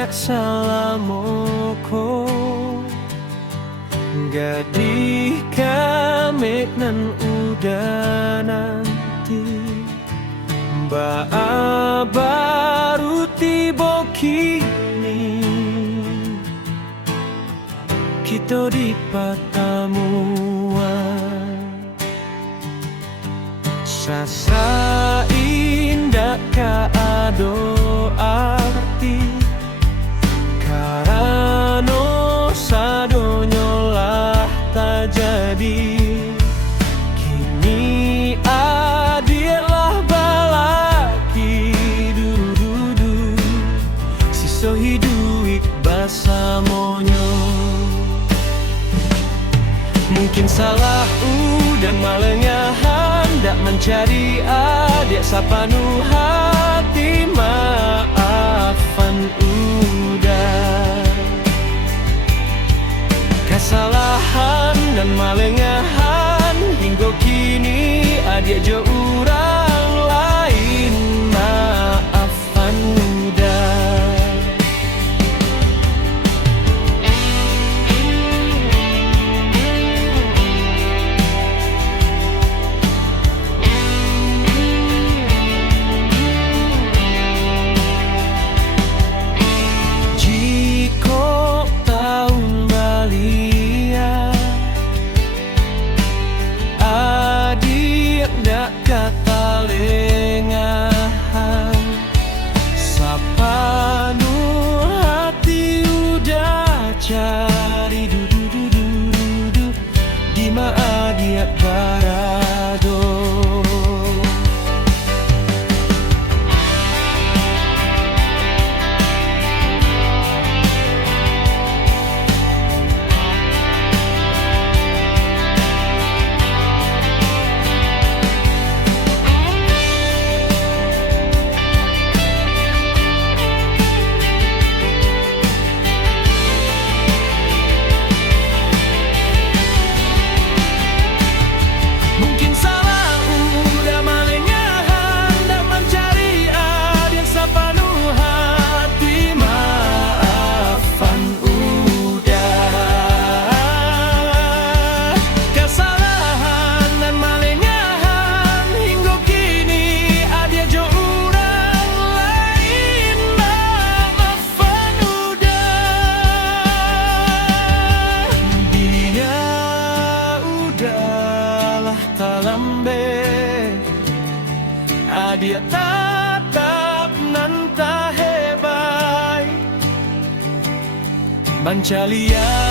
ayak salamoko gadih kamek nan udah nanti Mbak baru tiba kini kita di pertemuan sasa indah kaado arti karano sadonyolah tak jadi kini adilah balaki dudu siso hidup basamonyo mungkin salah udah malengnya hendak mencari adik sapanu hati maafan udah kesalahan dan malengahan hingga kini adik jo orang lain maafan udah kata lengahan sapanu hati udah cari du di mana dia barado dia tatap nan tak hebat Bancalia